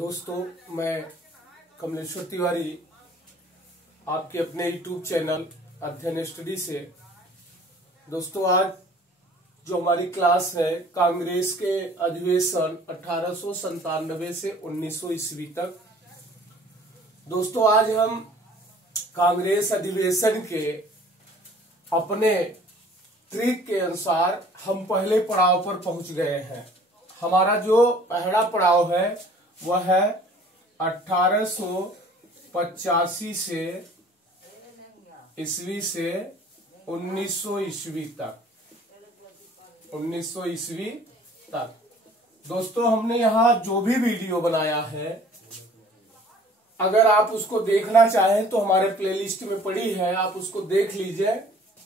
दोस्तों, मैं कमलेश्वर तिवारी आपके अपने यूट्यूब चैनल अध्ययन स्टडी से। दोस्तों, आज जो हमारी क्लास है कांग्रेस के अधिवेशन 1897 से 1900 ईस्वी तक। दोस्तों, आज हम कांग्रेस अधिवेशन के अपने ट्रिक के अनुसार हम पहले पड़ाव पर पहुंच गए हैं। हमारा जो पहला पड़ाव है वह है 1885 से ईस्वी से 1900 ईस्वी तक। 1900 ईस्वी तक दोस्तों, हमने यहाँ जो भी वीडियो बनाया है, अगर आप उसको देखना चाहें तो हमारे प्लेलिस्ट में पड़ी है, आप उसको देख लीजिए।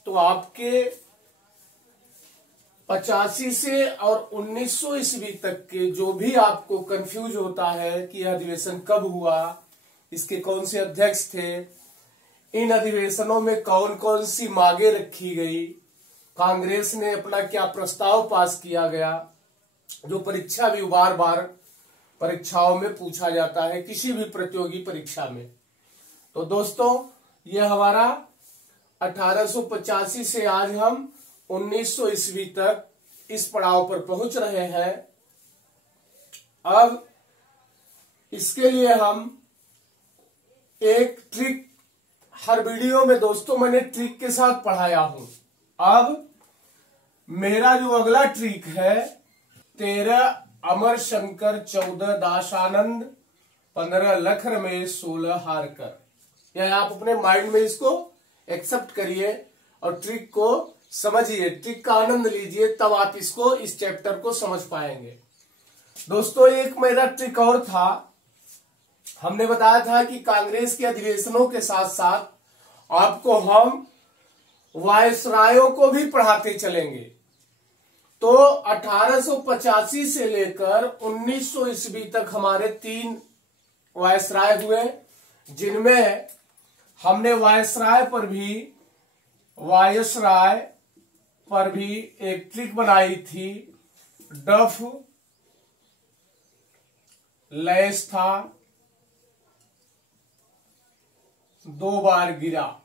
तो आपके 85 से और 1900 ईस्वी तक के जो भी आपको कंफ्यूज होता है कि यह अधिवेशन कब हुआ, इसके कौन से अध्यक्ष थे, इन अधिवेशनों में कौन कौन सी मांगे रखी गई, कांग्रेस ने अपना क्या प्रस्ताव पास किया गया, जो परीक्षा भी बार बार परीक्षाओं में पूछा जाता है, किसी भी प्रतियोगी परीक्षा में। तो दोस्तों, यह हमारा 1885 से आज हम 1900 ईस्वी तक इस पड़ाव पर पहुंच रहे हैं। अब इसके लिए हम एक ट्रिक हर वीडियो में दोस्तों मैंने ट्रिक के साथ पढ़ाया हूं। अब मेरा जो अगला ट्रिक है 13 अमर शंकर, 14 दासानंद, 15 लख रमेश, 16 हारकर। यह आप अपने माइंड में इसको एक्सेप्ट करिए और ट्रिक को समझिए, ट्रिक का आनंद लीजिए, तब आप इसको इस चैप्टर को समझ पाएंगे। दोस्तों, एक मेरा ट्रिक और था। हमने बताया था कि कांग्रेस के अधिवेशनों के साथ साथ आपको हम वायसरायों को भी पढ़ाते चलेंगे। तो 1885 से लेकर 1900 ईस्वी तक हमारे 3 वायसराय हुए, जिनमें हमने वायसराय पर भी एक ट्रिक बनाई थी। डफ लैस था, 2 बार गिरा।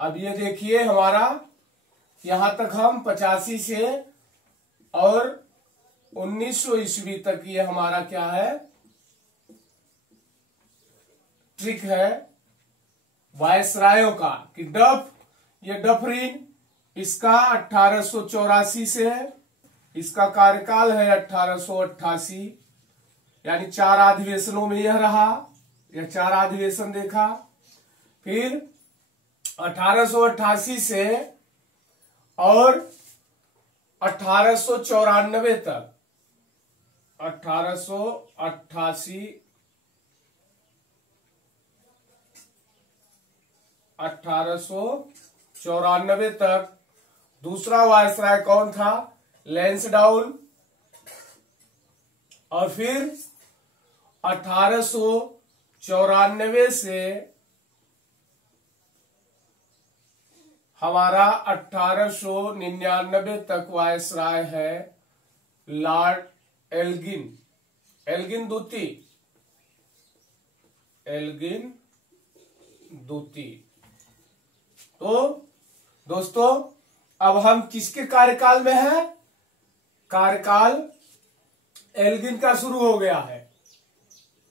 अब ये देखिए, हमारा यहां तक हम 85 से और 1900 ईस्वी तक ये हमारा क्या है, ट्रिक है वायसरायों का। कि ये डफरीन, इसका 1884 से है, इसका कार्यकाल है 1888, यानी 4 अधिवेशनों में यह रहा, यह 4 अधिवेशन देखा। फिर 1888 से और 1894 तक, 1894 तक दूसरा वायसराय कौन था, लैंसडाउन। और फिर 1894 से हमारा 1899 तक वायसराय है लॉर्ड एल्गिन दूती। तो दोस्तों, अब हम किसके कार्यकाल में हैं? कार्यकाल एल्गिन का शुरू हो गया है,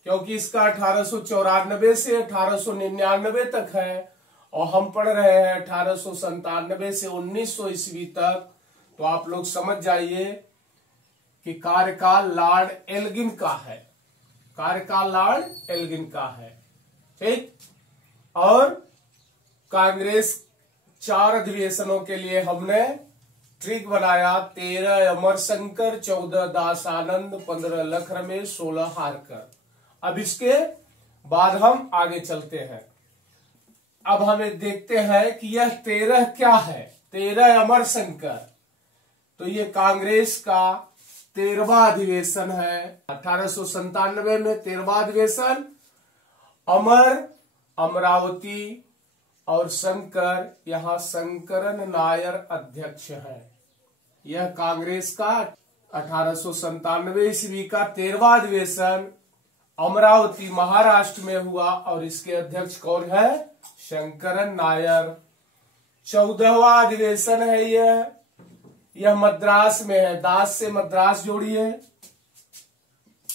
क्योंकि इसका 1894 से 1899 तक है और हम पढ़ रहे हैं 1897 से 1900 ईस्वी तक। तो आप लोग समझ जाइए कि कार्यकाल लॉर्ड एल्गिन का है, कार्यकाल लॉर्ड एल्गिन का है। ठीक। और कांग्रेस 4 अधिवेशनों के लिए हमने ट्रिक बनाया। 13 अमर शंकर, 14 दासानंद, 15 लख रमेश, 16 हारकर। अब इसके बाद हम आगे चलते हैं। अब हमें देखते हैं कि यह 13 क्या है। 13 अमर शंकर, तो ये कांग्रेस का 13वां अधिवेशन है। 1897 में 13वां अधिवेशन। अमर, अमरावती और शंकर, यहां शंकरन नायर अध्यक्ष है। यह कांग्रेस का 1897 ईस्वी का 13वां अधिवेशन अमरावती महाराष्ट्र में हुआ और इसके अध्यक्ष कौन है? शंकरन नायर। 14वां अधिवेशन है यह मद्रास में है। दास से मद्रास जोड़िए।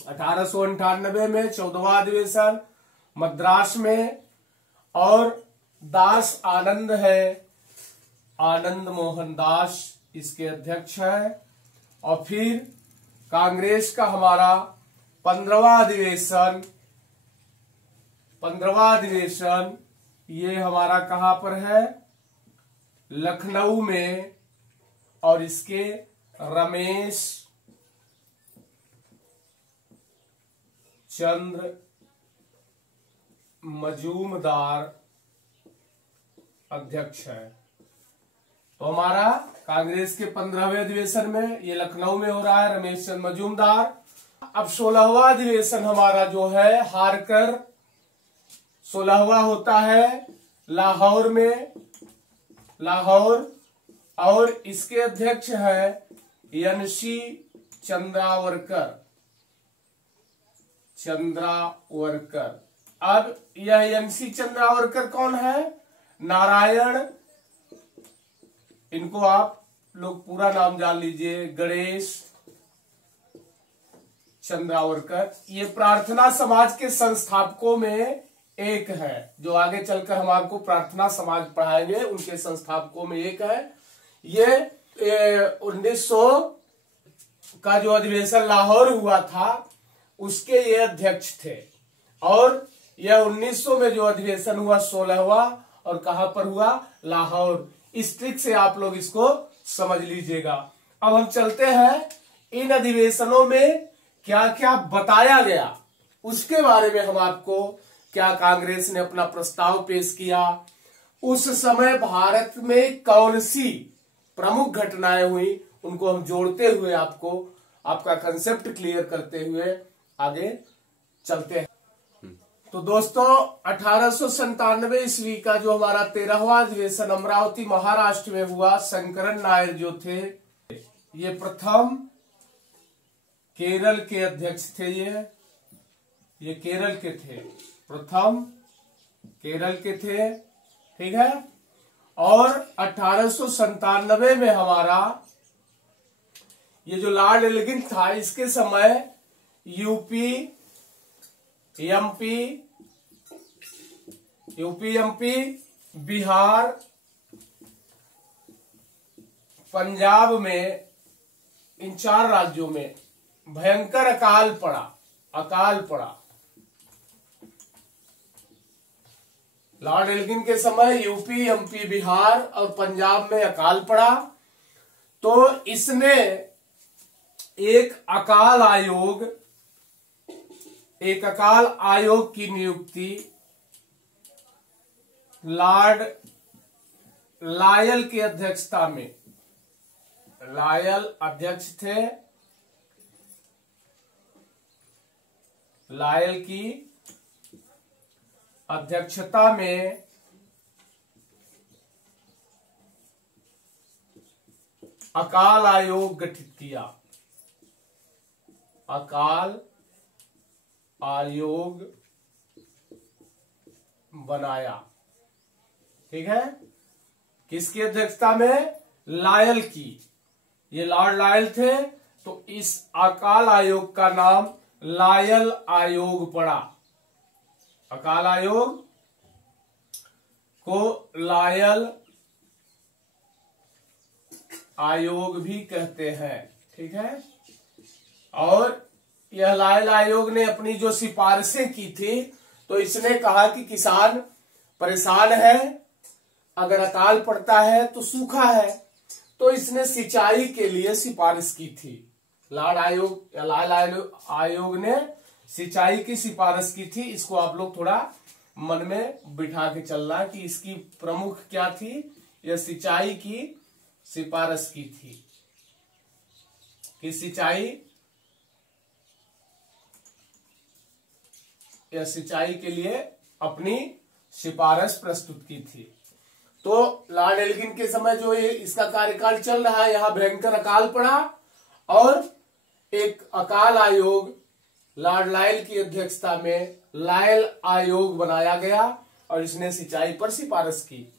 1898 में 14वां अधिवेशन मद्रास में, और दास आनंद है, आनंद मोहन दास इसके अध्यक्ष है। और फिर कांग्रेस का हमारा 15वां अधिवेशन ये हमारा कहां पर है? लखनऊ में, और इसके रमेश चंद्र मजूमदार अध्यक्ष है। तो हमारा कांग्रेस के 15वें अधिवेशन में ये लखनऊ में हो रहा है, रमेश चंद्र मजूमदार। अब 16वां अधिवेशन हमारा जो है हारकर 16वां होता है लाहौर में, लाहौर, और इसके अध्यक्ष है एन.सी. चंद्रावरकर। अब यह एन.सी. चंद्रावरकर कौन है? नारायण, इनको आप लोग पूरा नाम जान लीजिए, गणेश चंद्रावरकर। ये प्रार्थना समाज के संस्थापकों में एक है, जो आगे चलकर हम आपको प्रार्थना समाज पढ़ाएंगे, उनके संस्थापकों में एक है। ये 1900 का जो अधिवेशन लाहौर हुआ था उसके ये अध्यक्ष थे, और यह 1900 में जो अधिवेशन हुआ 16वां, और कहां पर हुआ? लाहौर। इस ट्रिक से आप लोग इसको समझ लीजिएगा। अब हम चलते हैं इन अधिवेशनों में क्या क्या बताया गया, उसके बारे में हम आपको, क्या कांग्रेस ने अपना प्रस्ताव पेश किया, उस समय भारत में कौन सी प्रमुख घटनाएं हुई, उनको हम जोड़ते हुए आपको आपका कंसेप्ट क्लियर करते हुए आगे चलते हैं। तो दोस्तों 1897 ईस्वी का जो हमारा 13वां अधिवेशन अमरावती महाराष्ट्र में हुआ, शंकरन नायर जो थे ये प्रथम केरल के अध्यक्ष थे। ये केरल के थे, प्रथम केरल के थे, ठीक है। और 1897 में हमारा ये जो लॉर्ड एल्गिन था, इसके समय यूपी एमपी बिहार पंजाब में, इन 4 राज्यों में भयंकर अकाल पड़ा। लॉर्ड एल्गिन के समय यूपी, एमपी, बिहार और पंजाब में अकाल पड़ा, तो इसने एक अकाल आयोग की नियुक्ति लॉर्ड लायल की अध्यक्षता में, लायल अध्यक्ष थे, लायल की अध्यक्षता में अकाल आयोग गठित किया, अकाल आयोग बनाया, ठीक है। किसकी अध्यक्षता में? लायल की। ये लॉर्ड लायल थे, तो इस अकाल आयोग का नाम लायल आयोग पड़ा। अकाल आयोग को लायल आयोग भी कहते हैं, ठीक है। और यह लायल आयोग ने अपनी जो सिफारिशें की थी, तो इसने कहा कि किसान परेशान है, अगर अकाल पड़ता है तो सूखा है, तो इसने सिंचाई के लिए सिफारिश की थी। लायल आयोग ने सिंचाई की सिफारिश की थी। इसको आप लोग थोड़ा मन में बिठा के चलना कि इसकी प्रमुख क्या थी। यह सिंचाई की सिफारिश की थी कि सिंचाई के लिए अपनी सिफारिश प्रस्तुत की थी। तो लॉर्ड एल्गिन के समय जो ये इसका कार्यकाल चल रहा है, यहाँ भयंकर अकाल पड़ा और एक अकाल आयोग लॉर्ड लायल की अध्यक्षता में लायल आयोग बनाया गया और इसने सिंचाई पर सिफारिश की।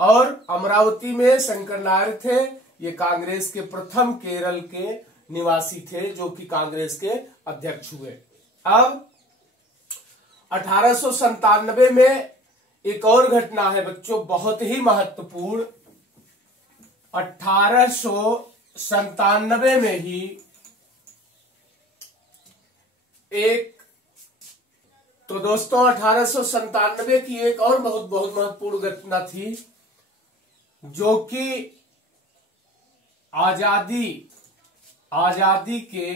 और अमरावती में शंकर नायर थे, ये कांग्रेस के प्रथम केरल के निवासी थे जो कि कांग्रेस के अध्यक्ष हुए। अब 1897 में एक और घटना है बच्चों, बहुत ही महत्वपूर्ण। 1897 में ही तो दोस्तों 1897 की एक और बहुत महत्वपूर्ण घटना थी जो कि आजादी के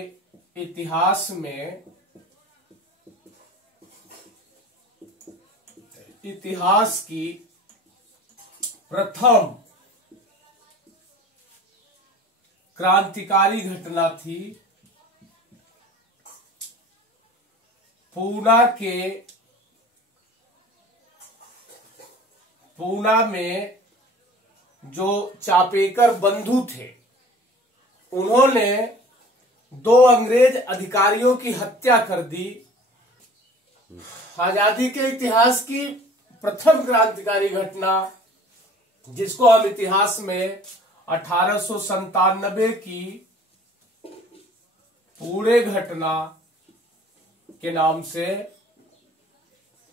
इतिहास की प्रथम क्रांतिकारी घटना थी। पूना में जो चापेकर बंधु थे उन्होंने 2 अंग्रेज अधिकारियों की हत्या कर दी। आजादी के इतिहास की प्रथम क्रांतिकारी घटना जिसको हम इतिहास में 1897 की पूरे घटना के नाम से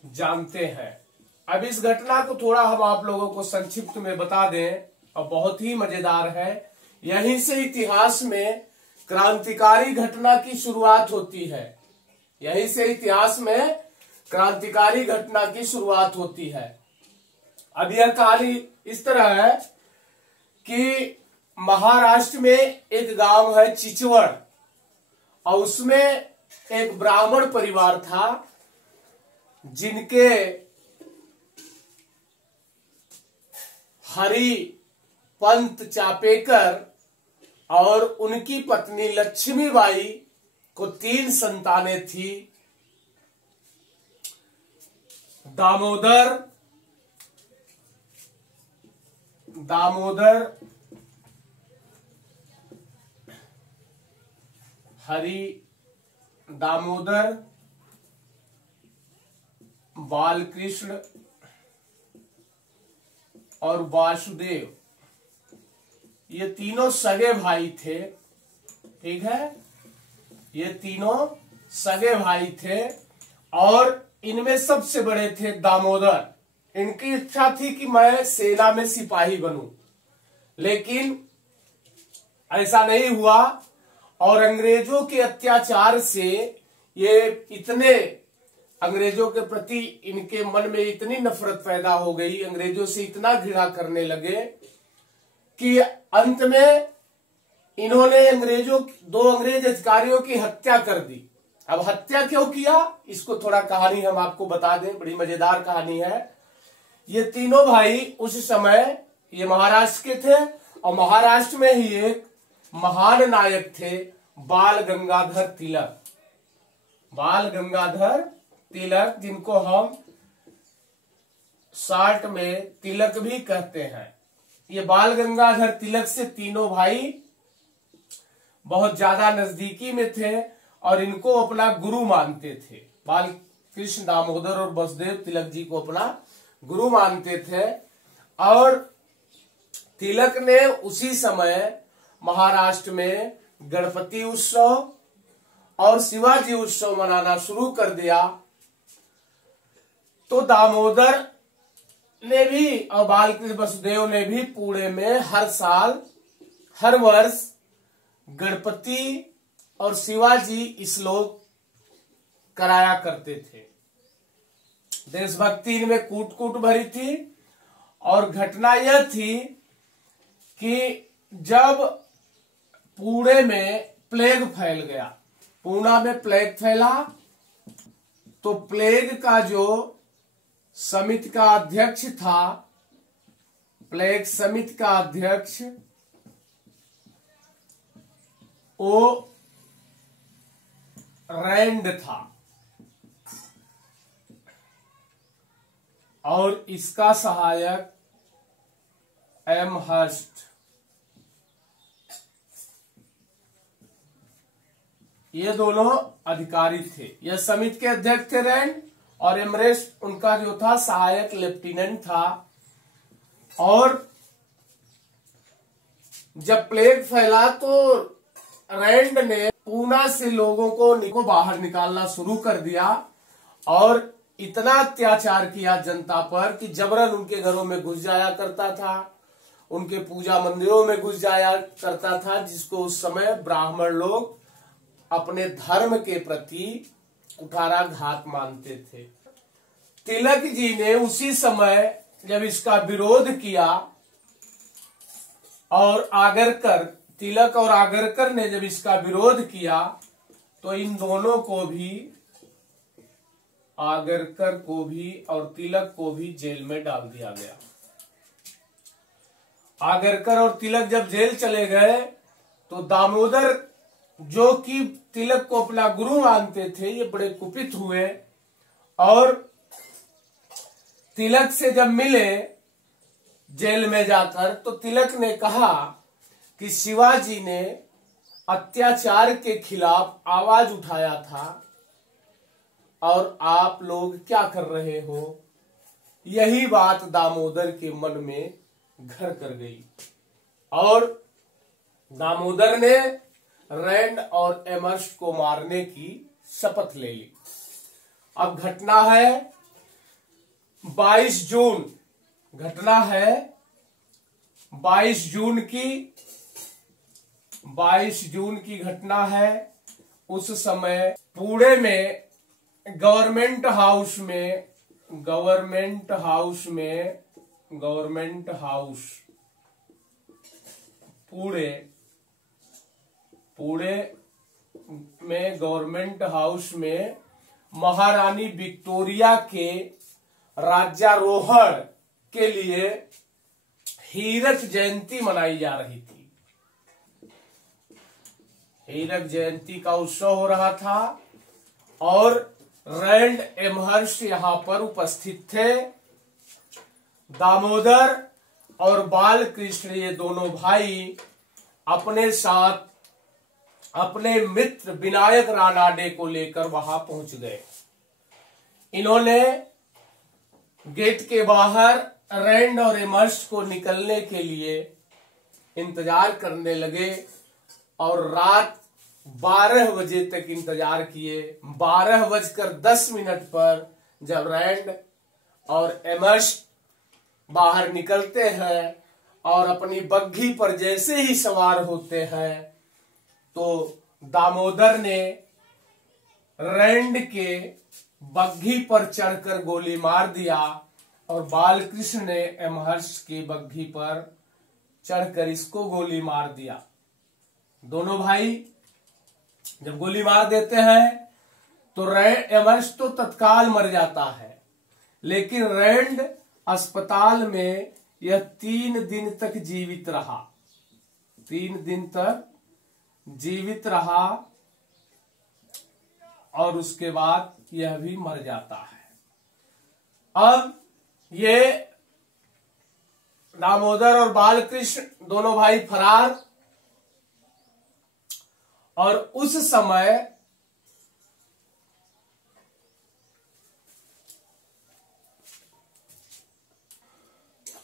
जानते हैं। अब इस घटना को थोड़ा हम आप लोगों को संक्षिप्त में बता दें और बहुत ही मजेदार है। यहीं से इतिहास में क्रांतिकारी घटना की शुरुआत होती है। यहीं से इतिहास में क्रांतिकारी घटना की शुरुआत होती है। अब यह कहानी इस तरह है कि महाराष्ट्र में एक गांव है चिचवड़ और उसमें एक ब्राह्मण परिवार था जिनके हरि पंत चापेकर और उनकी पत्नी लक्ष्मीबाई को 3 संतानें थी। दामोदर, बालकृष्ण और वासुदेव, ये तीनों सगे भाई थे। ठीक है, ये तीनों सगे भाई थे और इनमें सबसे बड़े थे दामोदर। इनकी इच्छा थी कि मैं सेना में सिपाही बनूं, लेकिन ऐसा नहीं हुआ और अंग्रेजों के अत्याचार से ये इतने अंग्रेजों के प्रति इनके मन में इतनी नफरत पैदा हो गई, अंग्रेजों से इतना घृणा करने लगे कि अंत में इन्होंने 2 अंग्रेज अधिकारियों की हत्या कर दी। अब हत्या क्यों किया, इसको थोड़ा कहानी हम आपको बता दें, बड़ी मजेदार कहानी है। ये तीनों भाई उस समय ये महाराष्ट्र के थे और महाराष्ट्र में ही एक महान नायक थे बाल गंगाधर तिलक, जिनको हम शॉर्ट में तिलक भी कहते हैं। ये बाल गंगाधर तिलक से तीनों भाई बहुत ज्यादा नजदीकी में थे और इनको अपना गुरु मानते थे। बाल कृष्ण, दामोदर और वासुदेव तिलक जी को अपना गुरु मानते थे और तिलक ने उसी समय महाराष्ट्र में गणपति उत्सव और शिवाजी उत्सव मनाना शुरू कर दिया। तो दामोदर ने भी और बालकृष्ण वासुदेव ने भी पुणे में हर वर्ष गणपति और शिवाजी श्लोक कराया करते थे। देशभक्ति इनमें कूट भरी थी और घटना यह थी कि जब पुणे में प्लेग फैल गया, पूना में प्लेग फैला, तो प्लेग का जो समिति का अध्यक्ष था, प्लेग समिति का अध्यक्ष वो रैंड था और इसका सहायक एम हर्स्ट। ये दोनों अधिकारी थे। यह समिति के अध्यक्ष थे रैंड, और एमरेस्ट उनका जो था सहायक लेफ्टिनेंट था। और जब प्लेग फैला तो रैंड ने पूना से लोगों को बाहर निकालना शुरू कर दिया और इतना अत्याचार किया जनता पर कि जबरन उनके घरों में घुस जाया करता था, उनके पूजा मंदिरों में घुस जाया करता था, जिसको उस समय ब्राह्मण लोग अपने धर्म के प्रति कुठाराघात मानते थे। तिलक जी ने उसी समय जब इसका विरोध किया और आगरकर, तिलक और आगरकर ने जब इसका विरोध किया तो इन दोनों को भी, आगरकर को भी और तिलक को भी जेल में डाल दिया गया। आगरकर और तिलक जब जेल चले गए तो दामोदर, जो कि तिलक को अपना गुरु मानते थे, ये बड़े कुपित हुए और तिलक से जब मिले जेल में जाकर तो तिलक ने कहा कि शिवाजी ने अत्याचार के खिलाफ आवाज उठाया था और आप लोग क्या कर रहे हो। यही बात दामोदर के मन में घर कर गई और दामोदर ने रैंड और एमर्स्ट को मारने की शपथ ले ली। अब घटना है 22 जून, घटना है 22 जून की, 22 जून की घटना है। उस समय पुणे में गवर्नमेंट हाउस में महारानी विक्टोरिया के राज्यारोहण के लिए हीरक जयंती मनाई जा रही थी। हीरक जयंती का उत्सव हो रहा था और रैंड एमहर्स्ट यहां पर उपस्थित थे। दामोदर और बालकृष्ण, ये दोनों भाई अपने साथ अपने मित्र विनायक रानाडे को लेकर वहां पहुंच गए। इन्होंने गेट के बाहर रैंड और एमर्स्ट को निकलने के लिए इंतजार करने लगे और रात 12 बजे तक इंतजार किए। 12:10 पर जब रैंड और एमर्स्ट बाहर निकलते हैं और अपनी बग्घी पर जैसे ही सवार होते हैं तो दामोदर ने रैंड के बग्घी पर चढ़कर गोली मार दिया और बालकृष्ण ने एमहर्स्ट की बग्घी पर चढ़कर इसको गोली मार दिया। दोनों भाई जब गोली मार देते हैं तो एमहर्स्ट तो तत्काल मर जाता है, लेकिन रैंड अस्पताल में यह 3 दिन तक जीवित रहा। 3 दिन तक जीवित रहा और उसके बाद यह भी मर जाता है। अब ये दामोदर और बालकृष्ण दोनों भाई फरार, और उस समय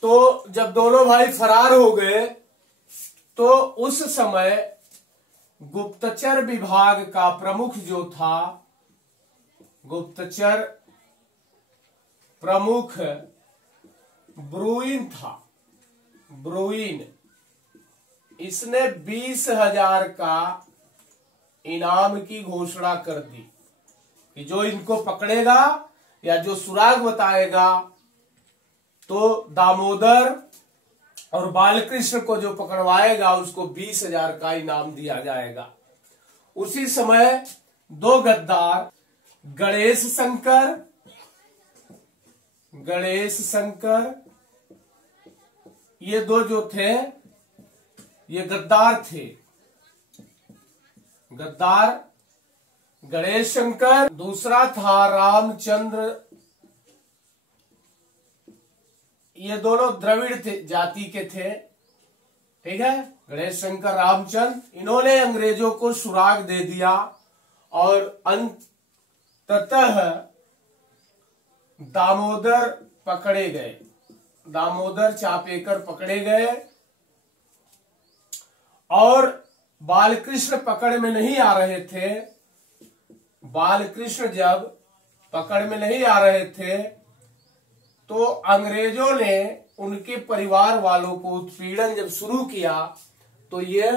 तो जब दोनों भाई फरार हो गए तो उस समय गुप्तचर विभाग का प्रमुख जो था, गुप्तचर प्रमुख ब्रुइन था। ब्रुइन, इसने 20,000 का इनाम की घोषणा कर दी कि जो इनको पकड़ेगा या जो सुराग बताएगा, तो दामोदर और बालकृष्ण को जो पकड़वाएगा उसको 20,000 का इनाम दिया जाएगा। उसी समय 2 गद्दार गणेश शंकर, ये 2 जो थे ये गद्दार थे। गद्दार गणेश शंकर, दूसरा था रामचंद्र। ये दोनों द्रविड़ जाति के थे, ठीक है। गणेश शंकर, रामचंद्र, इन्होंने अंग्रेजों को सुराग दे दिया और अंततः दामोदर पकड़े गए, दामोदर चापेकर पकड़े गए और बालकृष्ण पकड़ में नहीं आ रहे थे। बालकृष्ण जब पकड़ में नहीं आ रहे थे तो अंग्रेजों ने उनके परिवार वालों को उत्पीड़न जब शुरू किया तो ये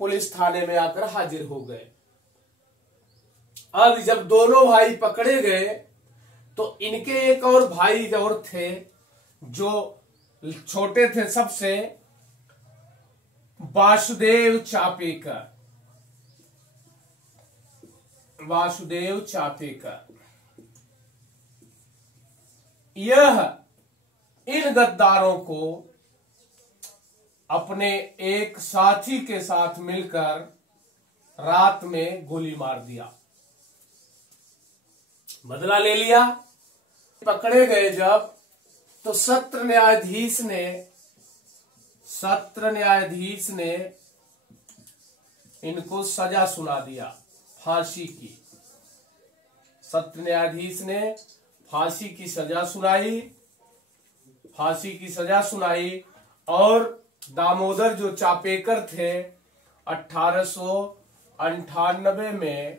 पुलिस थाने में आकर हाजिर हो गए। अब जब दोनों भाई पकड़े गए तो इनके एक और भाई और थे जो छोटे थे सबसे, वासुदेव चापेकर। वासुदेव चापेकर यह इन गद्दारों को अपने एक साथी के साथ मिलकर रात में गोली मार दिया, बदला ले लिया। पकड़े गए जब तो सत्र न्यायाधीश ने इनको सजा सुना दिया, फांसी की। सत्र न्यायाधीश ने फांसी की सजा सुनाई और दामोदर जो चापेकर थे 1898 में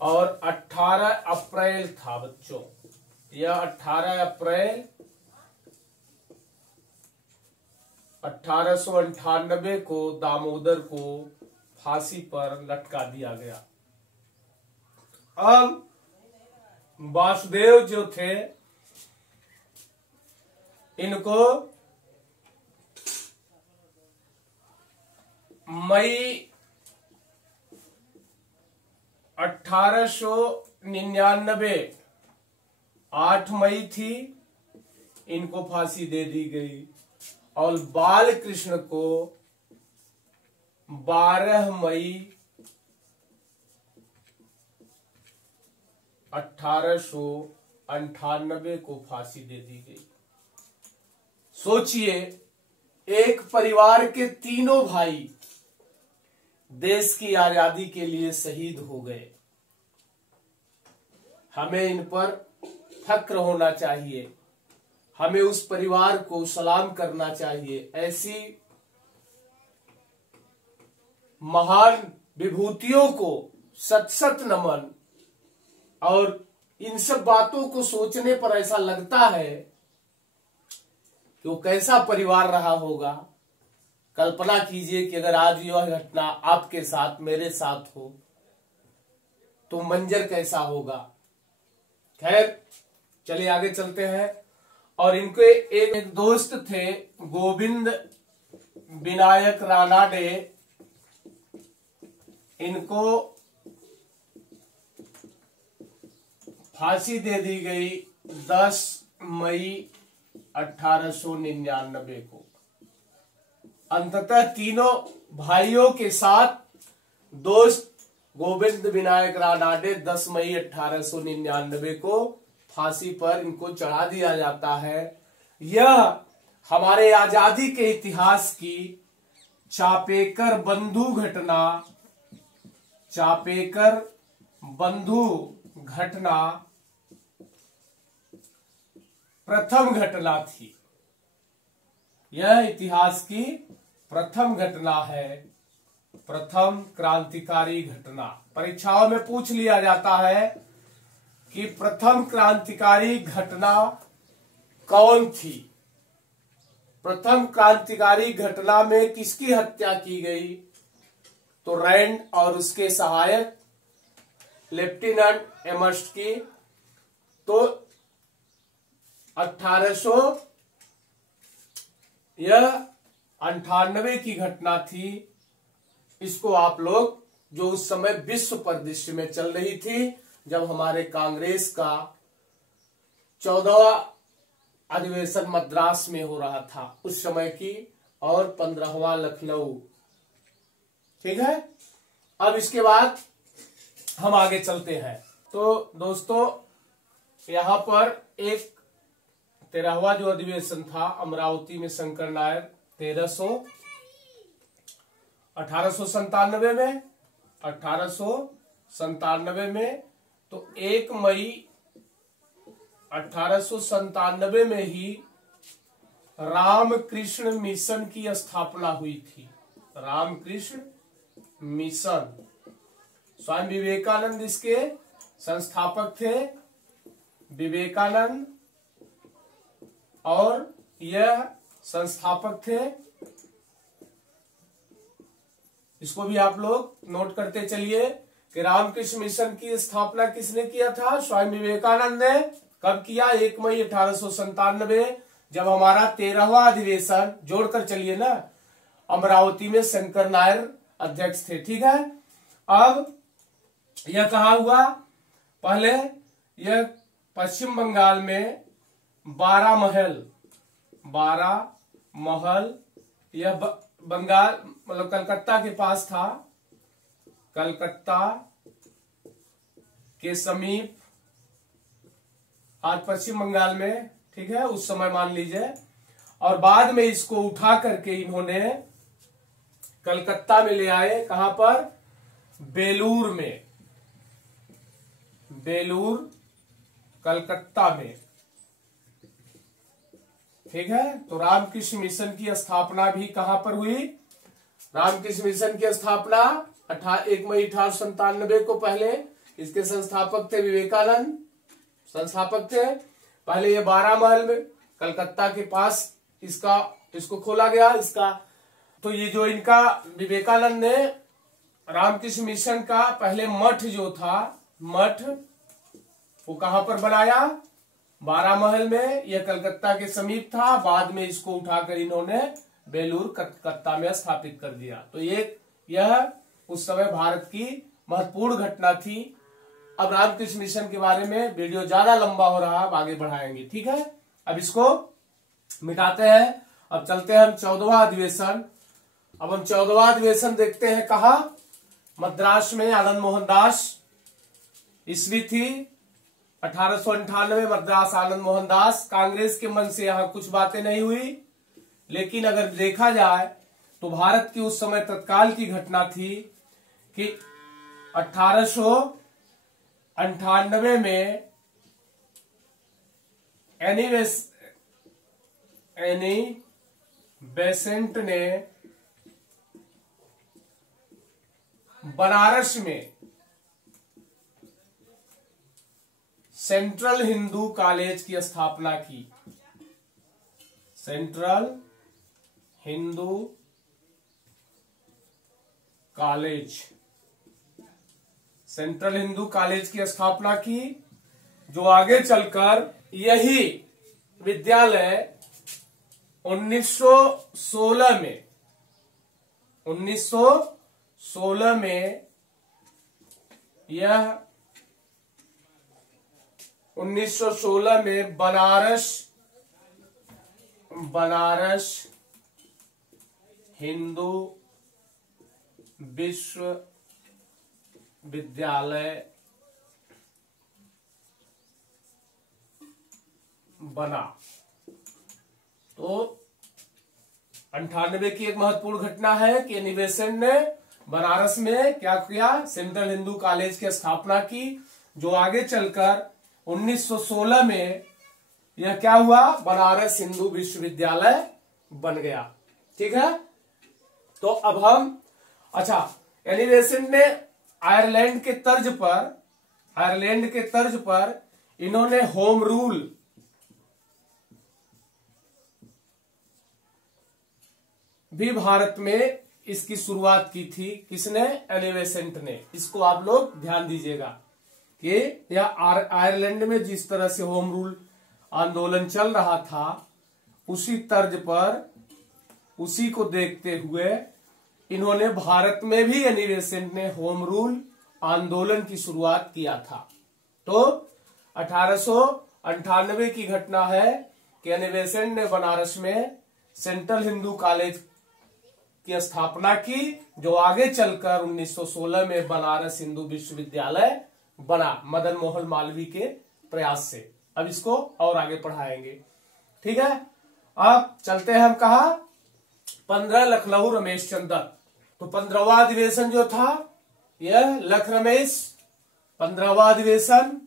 और 18 अप्रैल था बच्चों, यह 18 अप्रैल 1898 को दामोदर को फांसी पर लटका दिया गया। अब वासुदेव जो थे इनको मई 1899 8 मई थी, इनको फांसी दे दी गई और बालकृष्ण को 12 मई 1898 को फांसी दे दी गई। सोचिए, एक परिवार के तीनों भाई देश की आजादी के लिए शहीद हो गए। हमें इन पर फक्र होना चाहिए, हमें उस परिवार को सलाम करना चाहिए। ऐसी महान विभूतियों को सत सत नमन। और इन सब बातों को सोचने पर ऐसा लगता है कि वो कैसा परिवार रहा होगा। कल्पना कीजिए कि अगर आज यह घटना आपके साथ, मेरे साथ हो तो मंजर कैसा होगा। खैर, चलिए आगे चलते हैं। और इनके एक दोस्त थे गोविंद विनायक रानाडे, इनको फांसी दे दी गई 10 मई 1899 को। अंततः तीनों भाइयों के साथ दोस्त गोविंद विनायक रानाडे 10 मई 1899 को फांसी पर इनको चढ़ा दिया जाता है। यह हमारे आजादी के इतिहास की चापेकर बंधु घटना प्रथम घटना थी। यह इतिहास की प्रथम घटना है, प्रथम क्रांतिकारी घटना। परीक्षाओं में पूछ लिया जाता है कि प्रथम क्रांतिकारी घटना कौन थी। प्रथम क्रांतिकारी घटना में किसकी हत्या की गई? तो रैंड और उसके सहायक लेफ्टिनेंट एमर्स्ट की। तो 1898 की घटना थी। इसको आप लोग, जो उस समय विश्व परिदृश्य में चल रही थी, जब हमारे कांग्रेस का 14वां अधिवेशन मद्रास में हो रहा था उस समय की, और 15वां लखनऊ। ठीक है, अब इसके बाद हम आगे चलते हैं। तो दोस्तों, यहां पर एक 13वां जो अधिवेशन था अमरावती में, शंकर नायर 1897 में, 1897 में, तो 1 मई 1897 में ही रामकृष्ण मिशन की स्थापना हुई थी। रामकृष्ण मिशन, स्वामी विवेकानंद इसके संस्थापक थे, विवेकानंद, और यह संस्थापक थे। इसको भी आप लोग नोट करते चलिए कि रामकृष्ण मिशन की स्थापना किसने किया था? स्वामी विवेकानंद ने। कब किया? 1 मई 1897, जब हमारा 13वां अधिवेशन, जोड़कर चलिए ना, अमरावती में शंकर नायर अध्यक्ष थे। ठीक है। अब यह कहाँ हुआ? पहले यह पश्चिम बंगाल में बारामहल, यह बंगाल मतलब कलकत्ता के पास था, कलकत्ता के समीप, आज पश्चिम बंगाल में। ठीक है, उस समय मान लीजिए। और बाद में इसको उठा करके इन्होंने कलकत्ता में ले आए। कहां पर? बेलूर में, बेलूर कलकत्ता में। ठीक है। तो रामकृष्ण मिशन की स्थापना भी कहां पर हुई? रामकृष्ण मिशन की स्थापना 1 मई 1897 को। पहले इसके संस्थापक थे विवेकानंद, संस्थापक थे। पहले ये बारामहल में कलकत्ता के पास इसको खोला गया। इसका तो ये जो इनका विवेकानंद ने रामकृष्ण मिशन का पहले मठ जो था, मठ वो कहां पर बनाया? बारामहल में। यह कलकत्ता के समीप था। बाद में इसको उठाकर इन्होंने बेलूर कलकत्ता में स्थापित कर दिया। तो यह उस समय भारत की महत्वपूर्ण घटना थी। अब रामकृष्ण मिशन के बारे में वीडियो ज्यादा लंबा हो रहा है, अब आगे बढ़ाएंगे। ठीक है। अब इसको मिटाते हैं। अब चलते हैं हम 14वां अधिवेशन। अब हम 14वां अधिवेशन देखते हैं। कहा? मद्रास में। आनंद मोहन दास ईस्वी थी 1898, मद्रास, आनंद मोहन दास। कांग्रेस के मन से यहां कुछ बातें नहीं हुई, लेकिन अगर देखा जाए तो भारत की उस समय तत्काल की घटना थी कि 1898 में एनी बेसेंट ने बनारस में सेंट्रल हिंदू कॉलेज की स्थापना की। Central Hindu college, central Hindu college की स्थापना की, जो आगे चलकर यही विद्यालय 1916 में यह 1916 में बनारस हिंदू विश्वविद्यालय बना। तो 98 की एक महत्वपूर्ण घटना है कि एनी बेसेंट ने बनारस में क्या किया? सेंट्रल हिंदू कॉलेज की स्थापना की, जो आगे चलकर 1916 में यह क्या हुआ? बनारस हिंदू विश्वविद्यालय बन गया। ठीक है। तो अब हम एनी बेसेंट ने आयरलैंड के तर्ज पर इन्होंने होम रूल भी भारत में इसकी शुरुआत की थी। किसने? एनी बेसेंट ने। इसको आप लोग ध्यान दीजिएगा कि यह आयरलैंड में जिस तरह से होम रूल आंदोलन चल रहा था, उसी तर्ज पर, उसी को देखते हुए इन्होंने भारत में भी एनी बेसेंट ने होम रूल आंदोलन की शुरुआत किया था। तो 1898 की घटना है कि एनी बेसेंट ने बनारस में सेंट्रल हिंदू कॉलेज की स्थापना की, जो आगे चलकर 1916 में बनारस हिंदू विश्वविद्यालय बना, मदन मोहन मालवीय के प्रयास से। अब इसको और आगे पढ़ाएंगे। ठीक है। अब चलते हैं हम कहा? 15 लखनऊ रमेश चंद्र दत्त। तो 15वां अधिवेशन जो था यह लख रमेश 15वां अधिवेशन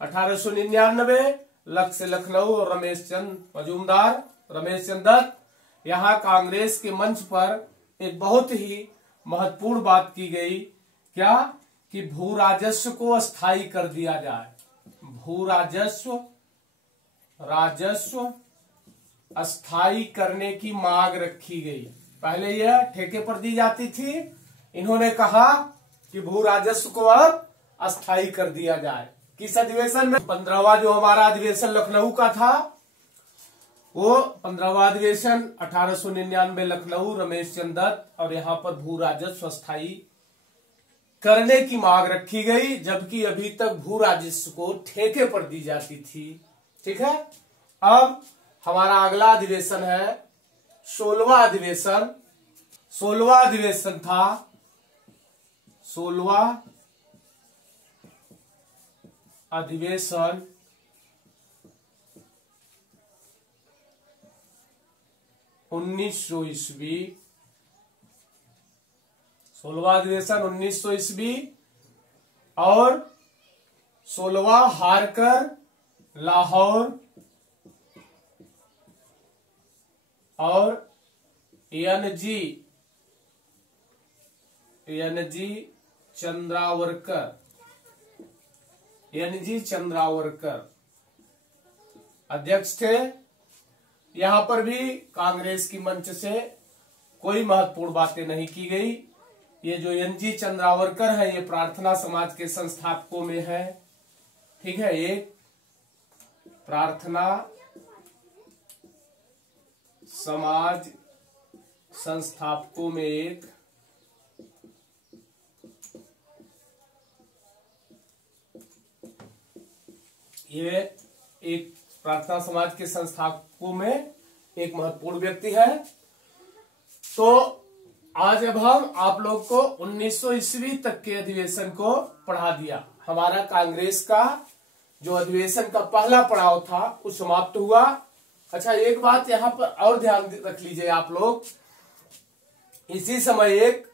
1899 लख से लखनऊ और रमेश चंद मजूमदार रमेश चंद दत्त। यहाँ कांग्रेस के मंच पर एक बहुत ही महत्वपूर्ण बात की गई, क्या कि भू राजस्व को अस्थायी कर दिया जाए। भू राजस्व अस्थायी करने की मांग रखी गई। पहले यह ठेके पर दी जाती थी, इन्होंने कहा कि भू राजस्व को अब अस्थायी कर दिया जाए। किस अधिवेशन में? 15वां जो हमारा अधिवेशन लखनऊ का था, वो 15वां अधिवेशन 1899 लखनऊ रमेश चंद दत्त, और यहाँ पर भू राजस्व अस्थायी करने की मांग रखी गई, जबकि अभी तक भू राजस्व को ठेके पर दी जाती थी। ठीक है। अब हमारा अगला अधिवेशन है 16वां अधिवेशन। 16वां अधिवेशन था 16वां अधिवेशन 1900 ईस्वी। 16वां अधिवेशन 1900 ईस्वी और 16वां हारकर लाहौर और एनजी चंद्रावरकर अध्यक्ष थे। यहां पर भी कांग्रेस की मंच से कोई महत्वपूर्ण बातें नहीं की गई। ये जो एनजी चंद्रावरकर है, ये प्रार्थना समाज के संस्थापकों में है। ठीक है, एक प्रार्थना समाज संस्थापकों में एक प्रार्थना समाज के संस्थापकों में एक महत्वपूर्ण व्यक्ति है। तो आज अब हम आप लोग को 1900 ईस्वी तक के अधिवेशन को पढ़ा दिया। हमारा कांग्रेस का जो अधिवेशन का पहला पड़ाव था वो समाप्त हुआ। अच्छा, एक बात यहां पर और ध्यान रख लीजिए आप लोग, इसी समय एक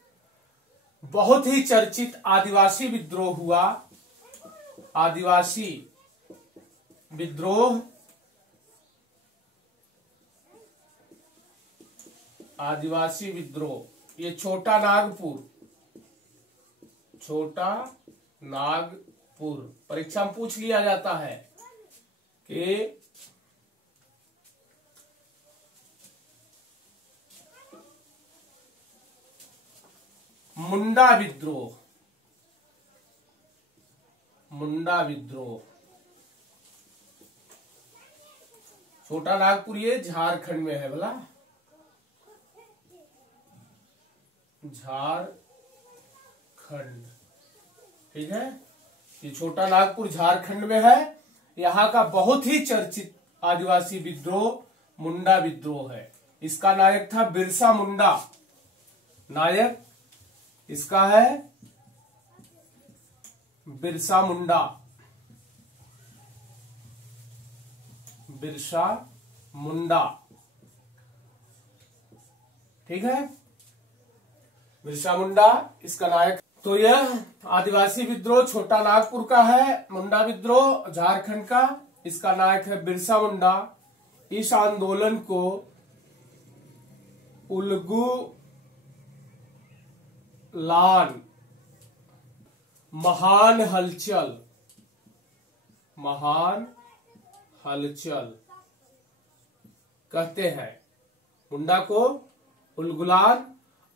बहुत ही चर्चित आदिवासी विद्रोह हुआ। आदिवासी विद्रोह ये छोटा नागपुर परीक्षा में पूछ लिया जाता है कि मुंडा विद्रोह छोटा नागपुर ये झारखंड में है, बोला झारखंड। ठीक है, ये छोटा नागपुर झारखंड में है। यहाँ का बहुत ही चर्चित आदिवासी विद्रोह मुंडा विद्रोह है। इसका नायक था बिरसा मुंडा। नायक इसका है बिरसा मुंडा। ठीक है, बिरसा मुंडा इसका नायक। तो यह आदिवासी विद्रोह छोटा नागपुर का है, मुंडा विद्रोह झारखंड का, इसका नायक है बिरसा मुंडा। इस आंदोलन को उलगुलान महान हलचल कहते हैं। मुंडा को उलगुलान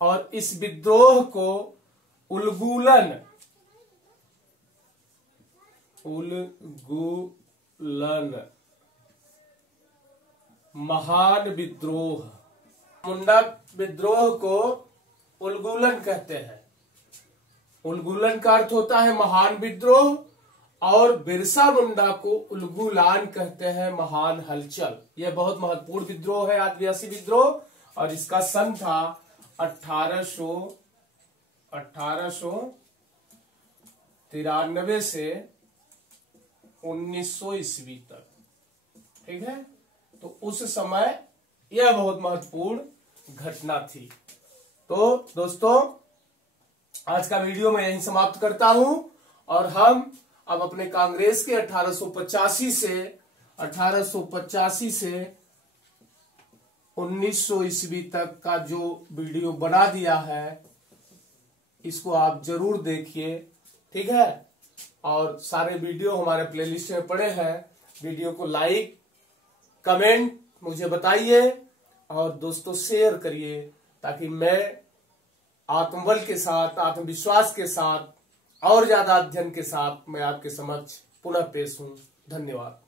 और इस विद्रोह को उलगुलन महान विद्रोह। मुंडा विद्रोह को उलगुलन कहते हैं। उलगुलन का अर्थ होता है महान विद्रोह, और बिरसा मुंडा को उलगुलान कहते हैं महान हलचल। यह बहुत महत्वपूर्ण विद्रोह है, आदिवासी विद्रोह, और इसका सन था 1893 से 1900 ईस्वी तक। ठीक है, तो उस समय यह बहुत महत्वपूर्ण घटना थी। तो दोस्तों आज का वीडियो मैं यहीं समाप्त करता हूं और हम अब अपने कांग्रेस के 1885 से 1900 ईस्वी तक का जो वीडियो बना दिया है इसको आप जरूर देखिए, ठीक है। और सारे वीडियो हमारे प्लेलिस्ट में पड़े हैं। वीडियो को लाइक कमेंट मुझे बताइए और दोस्तों शेयर करिए ताकि मैं आत्मबल के साथ, आत्मविश्वास के साथ और ज्यादा अध्ययन के साथ मैं आपके समक्ष पुनः पेश हूं। धन्यवाद।